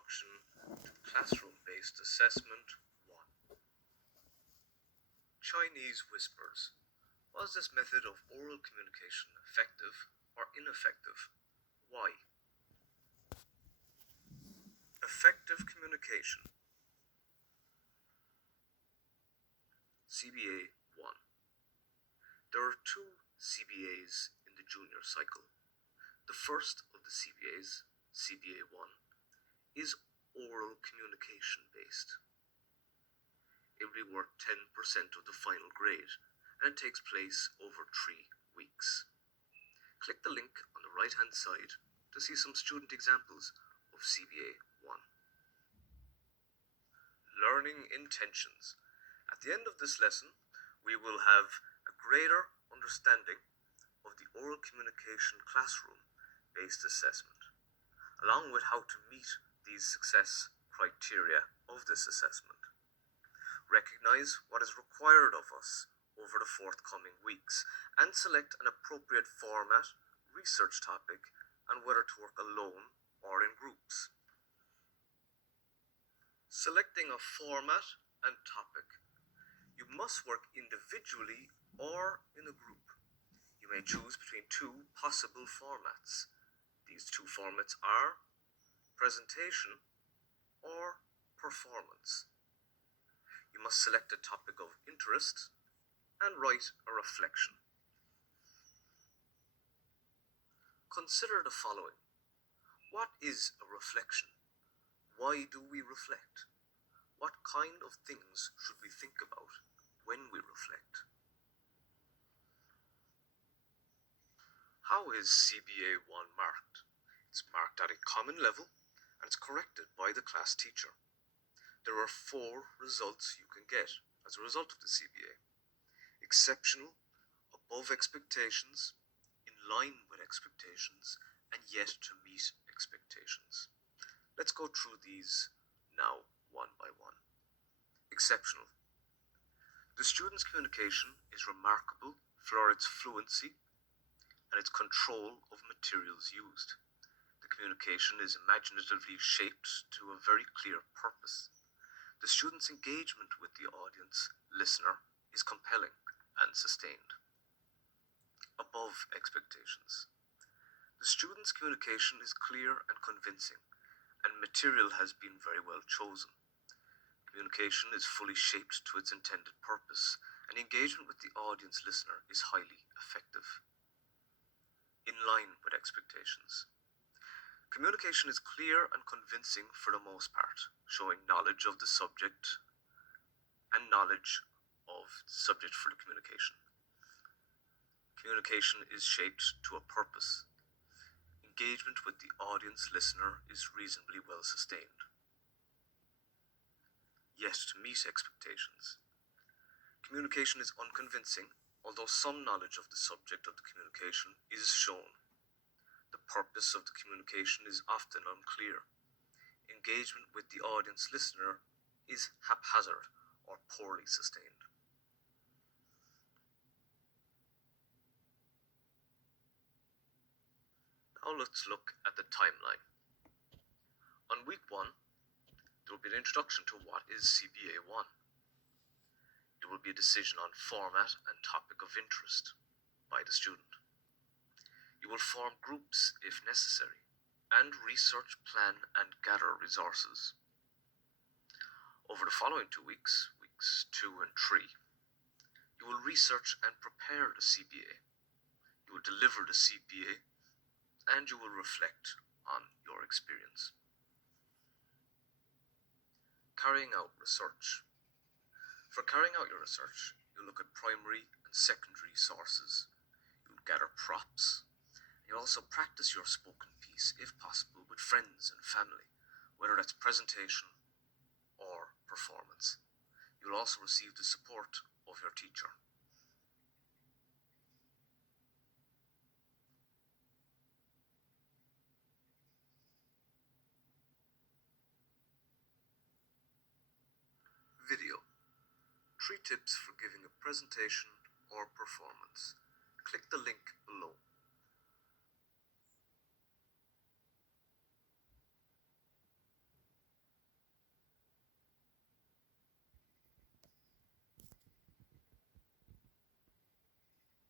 Introduction to Classroom-Based Assessment 1. Chinese Whispers. Was this method of oral communication effective or ineffective? Why? Effective communication. CBA 1. There are two CBAs in the junior cycle. The first of the CBAs, CBA 1, is oral communication based. It will be worth 10% of the final grade, and it takes place over 3 weeks. Click the link on the right hand side to see some student examples of CBA 1. Learning intentions. At the end of this lesson, we will have a greater understanding of the oral communication classroom-based assessment, along with how to meet these success criteria of this assessment. Recognize what is required of us over the forthcoming weeks and select an appropriate format, research topic, and whether to work alone or in groups. Selecting a format and topic. You must work individually or in a group. You may choose between two possible formats. These two formats are presentation or performance. You must select a topic of interest and write a reflection. Consider the following. What is a reflection? Why do we reflect? What kind of things should we think about when we reflect? How is CBA 1 marked? It's marked at a common level and it's corrected by the class teacher. There are 4 results you can get as a result of the CBA. Exceptional, above expectations, in line with expectations, and yet to meet expectations. Let's go through these now one by one. Exceptional. The student's communication is remarkable for its fluency and its control of materials used. The communication is imaginatively shaped to a very clear purpose. The student's engagement with the audience, listener, is compelling and sustained. Above expectations. The student's communication is clear and convincing, and material has been very well chosen. Communication is fully shaped to its intended purpose, and engagement with the audience listener is highly effective. In line with expectations. Communication is clear and convincing for the most part, showing knowledge of the subject and knowledge of the subject for the communication. Communication is shaped to a purpose. Engagement with the audience listener is reasonably well sustained. Yet to meet expectations. Communication is unconvincing, although some knowledge of the subject of the communication is shown. The purpose of the communication is often unclear. Engagement with the audience listener is haphazard or poorly sustained. Now let's look at the timeline. On week 1, there will be an introduction to what is CBA 1. There will be a decision on format and topic of interest by the student. You will form groups if necessary, and research, plan, and gather resources. Over the following 2 weeks, weeks 2 and 3, you will research and prepare the CBA. You will deliver the CBA, and you will reflect on your experience. Carrying out research. For carrying out your research, you look at primary and secondary sources. You gather props. You also practice your spoken piece, if possible, with friends and family, whether that's presentation or performance. You'll also receive the support of your teacher. Video. 3 tips for giving a presentation or performance. Click the link below.